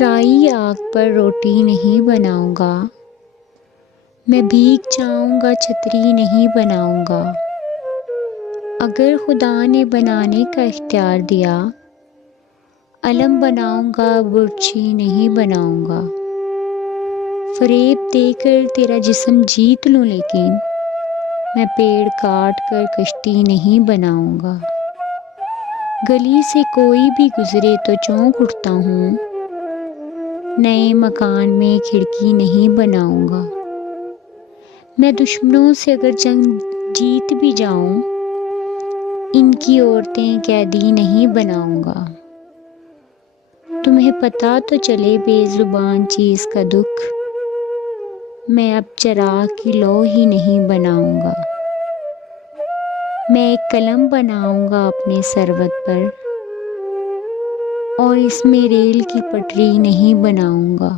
ठुकराई आग पर रोटी नहीं बनाऊंगा, मैं भीग जाऊंगा छतरी नहीं बनाऊंगा। अगर खुदा ने बनाने का इख्तियार दिया, अलम बनाऊंगा बुर्जी नहीं बनाऊंगा। फरेब देकर तेरा जिस्म जीत लूं, लेकिन मैं पेड़ काट कर कश्ती नहीं बनाऊंगा। गली से कोई भी गुजरे तो चौंक उठता हूँ, नए मकान में खिड़की नहीं बनाऊंगा। मैं दुश्मनों से अगर जंग जीत भी जाऊं, इनकी औरतें कैदी नहीं बनाऊंगा। तुम्हें पता तो चले बेजुबान चीज का दुख, मैं अब चिराग की लौ ही नहीं बनाऊंगा। मैं एक कलम बनाऊंगा अपने सरवत पर, और इसमें रेल की पटरी नहीं बनाऊंगा।